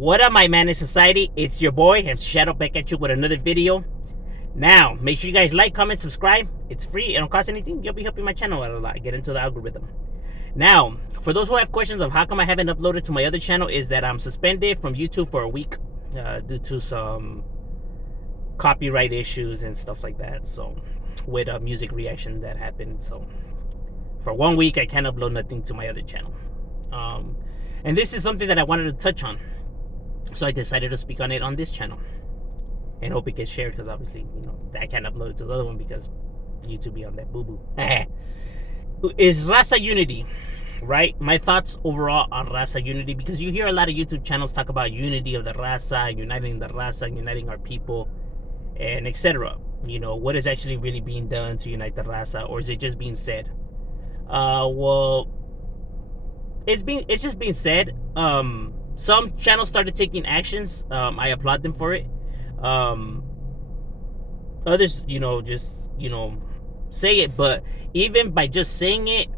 What up, my man in society? It's your boy, I'm Shadow, back at you with another video. Now, make sure you guys like, comment, subscribe. It's free, it don't cost anything. You'll be helping my channel out a lot, get into the algorithm. Now, for those who have questions of how come I haven't uploaded to my other channel, is that I'm suspended from YouTube for a week due to some copyright issues and stuff like that. So, with a music reaction that happened. So, for 1 week, I can't upload nothing to my other channel. And this is something that I wanted to touch on. So I decided to speak on it on this channel and hope it gets shared, because obviously, I can't upload it to the other one because YouTube be on that boo-boo. Is Raza Unity, right? My thoughts overall on Raza Unity, because you hear a lot of YouTube channels talk about unity of the Raza, uniting the Raza, uniting our people, and etc. What is actually really being done to unite the Raza, or is it just being said? Well, it's just being said. Some channels started taking actions. I applaud them for it. Others, just say it. But even by just saying it,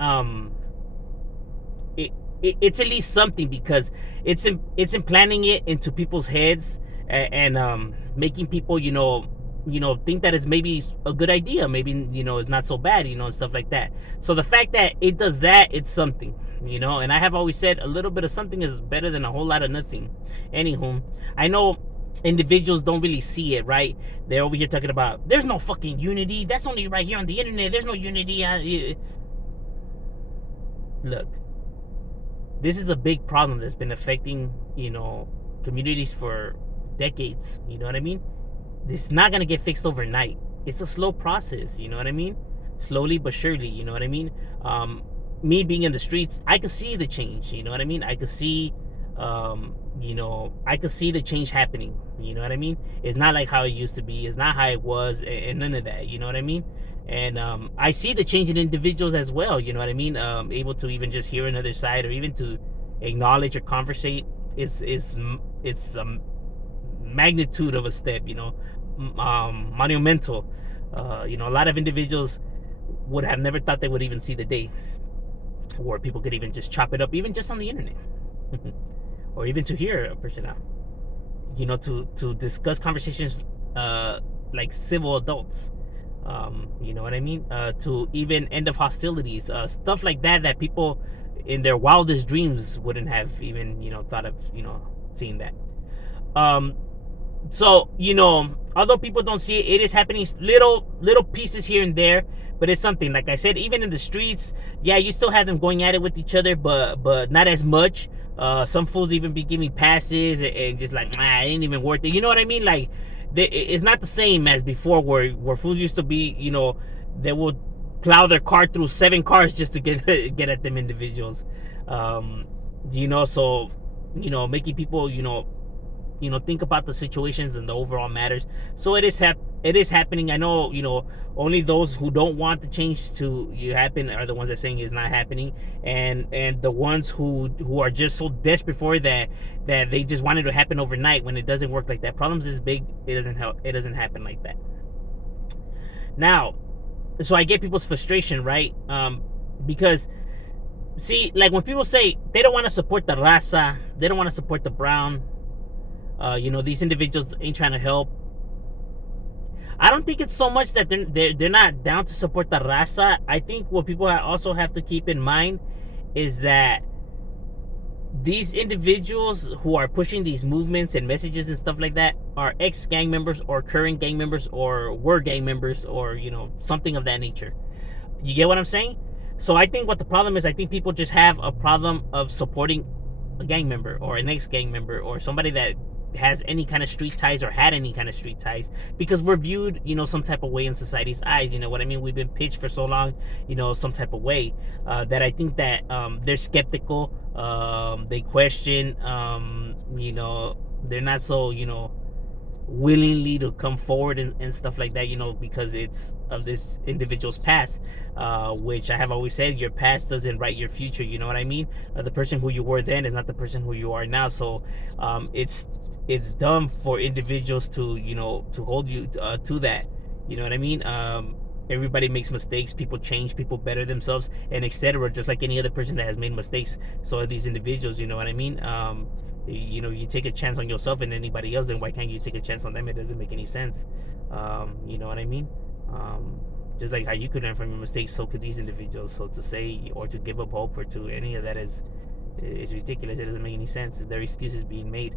it's at least something, because it's implanting it into people's heads, and making people think that it's maybe a good idea, maybe it's not so bad, and stuff like that. So the fact that it does that, it's something. And I have always said a little bit of something is better than a whole lot of nothing. Anywho, I know individuals don't really see it, right? They're over here talking about there's no fucking unity, that's only right here on the internet, there's no unity. Look, this is a big problem that's been affecting communities for decades. You know what I mean? This is not gonna get fixed overnight. It's a slow process, you know what I mean? Slowly but surely, you know what I mean? Me being in the streets, I could see the change, you know what I mean? I could see I could see the change happening, you know what I mean? It's not like how it used to be, it's not how it was, and none of that, you know what I mean? And I see the change in individuals as well, you know what I mean? Able to even just hear another side, or even to acknowledge or conversate is magnitude of a step, monumental. A lot of individuals would have never thought they would even see the day where people could even just chop it up, even just on the internet, or even to hear a person out, to discuss conversations like civil adults, you know what I mean? To even end of hostilities, stuff like that people in their wildest dreams wouldn't have even thought of seeing that. So although people don't see it, it is happening, little pieces here and there, but it's something. Like I said, even in the streets, yeah, you still have them going at it with each other, but not as much. Some fools even be giving passes and just like, it ain't even worth it, you know what I mean? Like, it's not the same as before, where fools used to be, they would plow their car through 7 cars just to get at them individuals. So making people think about the situations and the overall matters. So it is happening. I know only those who don't want the change to happen are the ones that are saying it's not happening, and the ones who are just so desperate for it that they just want it to happen overnight, when it doesn't work like that. Problems is big, it doesn't happen like that. Now, so I get people's frustration, right? Because see, like when people say they don't want to support the Raza, they don't want to support the brown, these individuals ain't trying to help. I don't think it's so much that they're not down to support the Raza. I think what people also have to keep in mind is that these individuals who are pushing these movements and messages and stuff like that are ex-gang members, or current gang members, or were gang members, or something of that nature. You get what I'm saying? So I think what the problem is, I think people just have a problem of supporting a gang member, or an ex-gang member, or somebody that has any kind of street ties, or had any kind of street ties, because we're viewed some type of way in society's eyes. You know what I mean? We've been pitched for so long some type of way, that I think that they're skeptical, they question, they're not so willingly to come forward and stuff like that, because it's of this individual's past, which I have always said, your past doesn't write your future, you know what I mean? The person who you were then is not the person who you are now. So it's dumb for individuals to to hold you to that, you know what I mean? Everybody makes mistakes, people change, people better themselves, and etc., just like any other person that has made mistakes. So are these individuals, you know what I mean? You take a chance on yourself and anybody else, then why can't you take a chance on them? It doesn't make any sense. You know what I mean? um, just like how you could learn from your mistakes, so could these individuals. So to say or to give up hope or to any of that is ridiculous. It doesn't make any sense. There are excuses being made.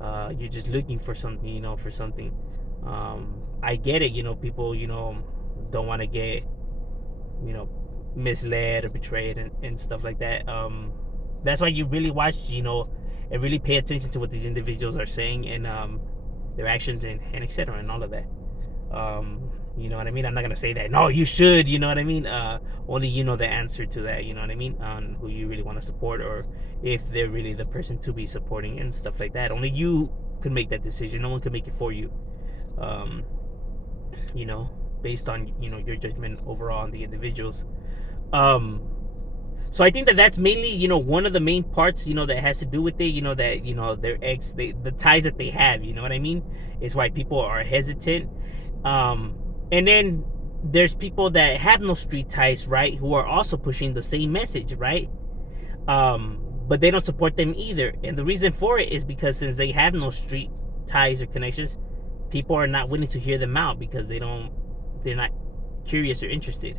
You're just looking for something, for something. I get it. People, don't want to get, you know, misled or betrayed and stuff like that. That's why you really watch, and really pay attention to what these individuals are saying and their actions and etc. and all of that. You know what I mean? I'm not gonna say that. No, you should. You know what I mean? Only you know the answer to that. You know what I mean? On who you really want to support, or if they're really the person to be supporting and stuff like that. Only you can make that decision. No one can make it for you. Um, you know, based on your judgment overall on the individuals. Um, so I think that that's mainly one of the main parts that has to do with it. That their the ties that they have. You know what I mean? Is why people are hesitant. And then there's people that have no street ties, right? Who are also pushing the same message, right? But they don't support them either. And the reason for it is because since they have no street ties or connections, people are not willing to hear them out because they're not curious or interested.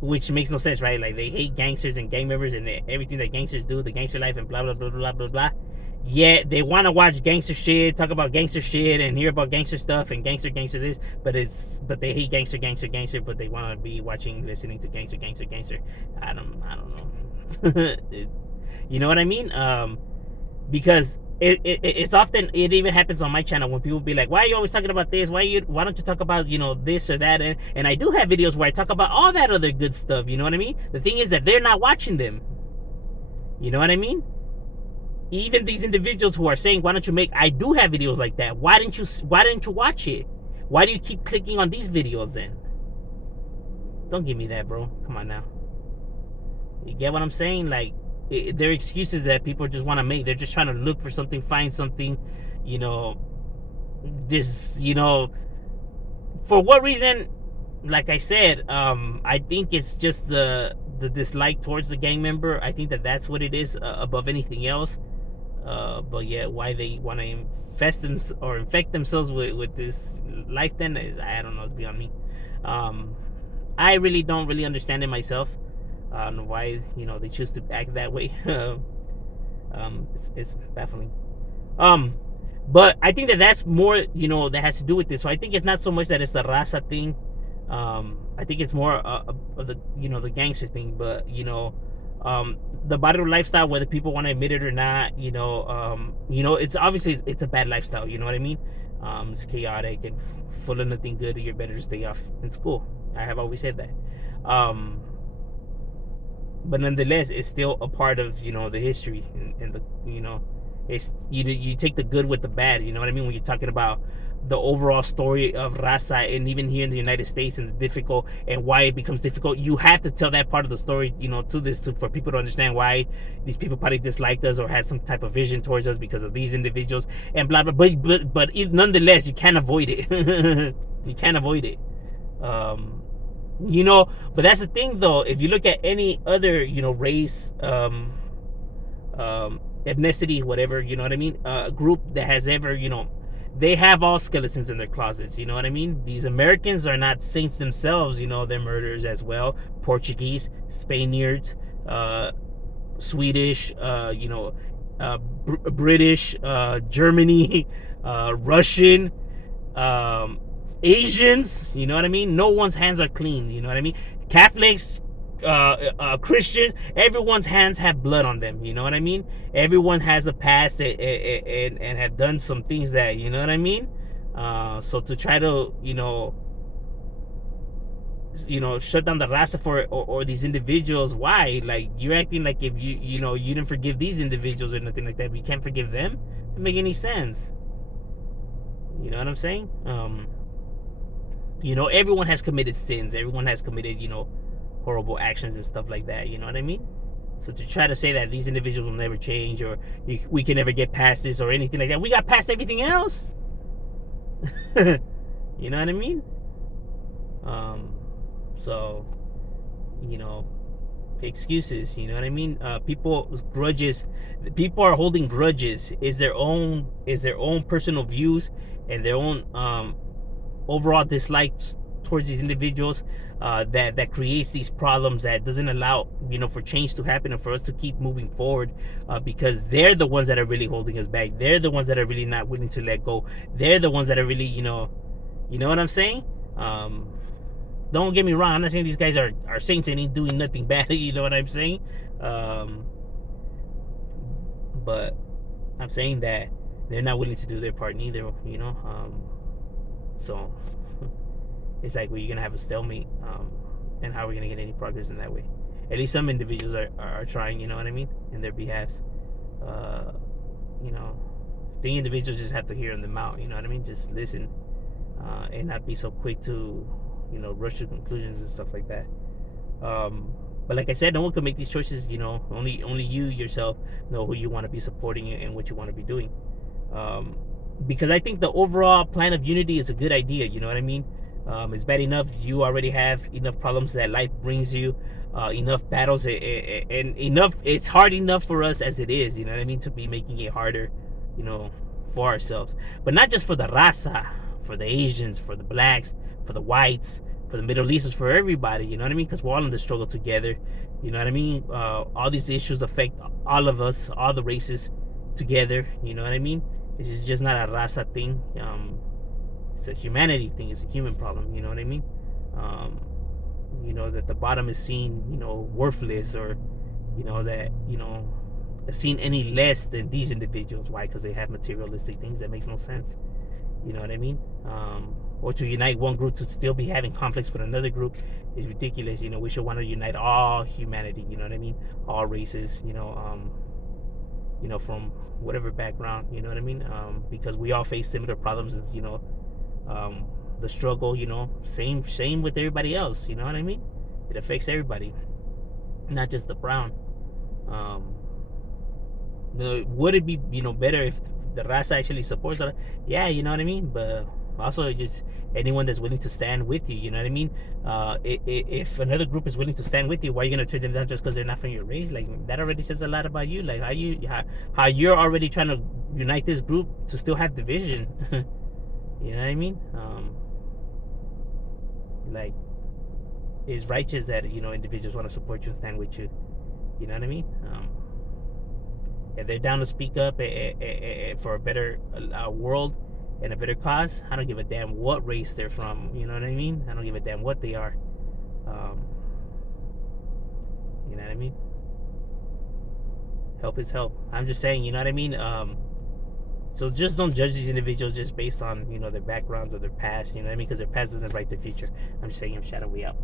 Which makes no sense, right? Like they hate gangsters and gang members and everything that gangsters do, the gangster life and blah blah blah blah blah blah. Yet they want to watch gangster shit, talk about gangster shit, and hear about gangster stuff and gangster this. But they hate gangster. But they want to be watching, listening to gangster. I don't know. You know what I mean? Because it's often, it even happens on my channel when people be like, why are you always talking about this? Why don't you talk about this or that? And I do have videos where I talk about all that other good stuff. You know what I mean? The thing is that they're not watching them. You know what I mean? Even these individuals who are saying, why don't you make, I do have videos like that. Why didn't you watch it? Why do you keep clicking on these videos then? Don't give me that, bro. Come on now. You get what I'm saying? Like, there are excuses that people just want to make. They're just trying to look for something, find something, just, for what reason? Like I said, I think it's just the dislike towards the gang member. I think that that's what it is, above anything else. But yeah, why they want to infect themselves with this life, then is, I don't know, it's beyond me. I really don't really understand it myself. Why they choose to act that way. It's baffling. But I think that that's more that has to do with this. So I think it's not so much that it's the raza thing. I think it's more of the the gangster thing. But the barrio lifestyle, whether people want to admit it or not, it's obviously it's a bad lifestyle. You know what I mean? It's chaotic and full of nothing good. You're better to stay off in school. I have always said that. But nonetheless, it's still a part of the history and the it's you take the good with the bad. You know what I mean? When you're talking about the overall story of raza, and even here in the United States, and the difficult and why it becomes difficult, you have to tell that part of the story for people to understand why these people probably disliked us or had some type of vision towards us because of these individuals and blah blah. But nonetheless, you can't avoid it. You can't avoid it. But that's the thing, though. If you look at any other race, ethnicity, whatever, you know what I mean, group that has ever, they have all skeletons in their closets. You know what I mean? These Americans are not saints themselves. They're murderers as well. Portuguese, Spaniards, Swedish, British, Germany, Russian, Asians. You know what I mean? No one's hands are clean. You know what I mean? Catholics, Christians, everyone's hands have blood on them. You know what I mean? Everyone has a past and have done some things that, you know what I mean? So to try to shut down the raza for or these individuals, why? Like, you're acting like if you didn't forgive these individuals or nothing like that, but you can't forgive them. It doesn't make any sense. You know what I'm saying? Everyone has committed sins. Everyone has committed horrible actions and stuff like that. You know what I mean? So to try to say that these individuals will never change, or we can never get past this or anything like that, we got past everything else. You know what I mean? So excuses. You know what I mean? People's grudges. People are holding grudges. Is their own personal views and their own overall dislikes towards these individuals, that creates these problems, that doesn't allow, for change to happen and for us to keep moving forward, because they're the ones that are really holding us back. They're the ones that are really not willing to let go. They're the ones that are really, you know what I'm saying. Don't get me wrong, I'm not saying these guys are saints and ain't doing nothing bad. You know what I'm saying. um, but I'm saying that they're not willing to do their part neither. So it's like we're gonna have a stalemate, and how are we gonna get any progress in that way? At least some individuals are trying, you know what I mean, in their behalves. uh, you know the individuals just have to hear them out, you know what I mean, just listen, and not be so quick to rush to conclusions and stuff like that. But like I said, no one can make these choices. Only you yourself know who you want to be supporting and what you want to be doing. um, because I think the overall plan of unity is a good idea. You know what I mean? It's bad enough you already have enough problems that life brings you, enough battles, and enough. It's hard enough for us as it is. You know what I mean? To be making it harder, you know, for ourselves, but not just for the raza, for the Asians, for the blacks, for the whites, for the Middle Easters, for everybody. You know what I mean? Because we're all in the struggle together. You know what I mean? All these issues affect all of us, all the races together. You know what I mean? This is just not a raza thing. It's a humanity thing. It's a human problem. You know what I mean? Um, that the bottom is seen, worthless, or, that, seen any less than these individuals. Why? Because they have materialistic things that makes no sense. You know what I mean? Or to unite one group to still be having conflicts with another group is ridiculous. We should want to unite all humanity. You know what I mean? All races. From whatever background. You know what I mean? Because we all face similar problems. The struggle. Same with everybody else. You know what I mean? It affects everybody, not just the brown. Um, would it be better if the raza actually supports it? Yeah, you know what I mean. But also, just anyone that's willing to stand with you. You know what I mean? If another group is willing to stand with you, why are you gonna turn them down just because they're not from your race? Like, that already says a lot about you. Like, how you're already trying to unite this group to still have division. You know what I mean? Like, it's righteous that individuals want to support you and stand with you. You know what I mean? If they're down to speak up for a better world and a better cause, I don't give a damn what race they're from. You know what I mean? I don't give a damn what they are. You know what I mean? Help is help. I'm just saying, you know what I mean? So just don't judge these individuals just based on their backgrounds or their past. You know what I mean? Because their past doesn't write their future. I'm just saying, Shadow, we out.